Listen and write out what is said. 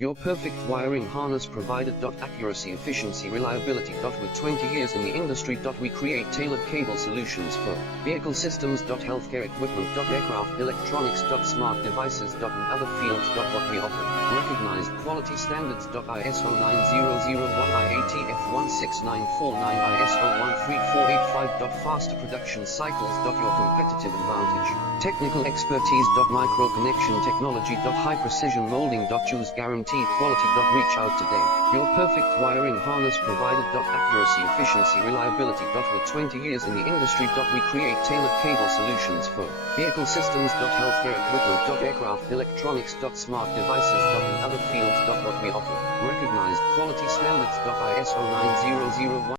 Your perfect wiring harness provider. Accuracy, efficiency, reliability. With 20 years in the industry. We create tailored cable solutions for vehicle systems. Healthcare equipment. Aircraft electronics. Smart devices. And other fields. What we offer. Recognized quality standards. ISO 9001, IATF 16949, ISO 13485. Faster production cycles. Your competitive advantage. Technical expertise. Micro connection technology. High precision molding. Choose guaranteed quality. Reach out today. Your perfect wiring harness provider. Accuracy, efficiency, reliability. With 20 years in the industry. We create tailored cable solutions for vehicle systems. Healthcare equipment. Aircraft electronics. Smart devices. And other fields. What we offer. Recognized quality standards. ISO 9001.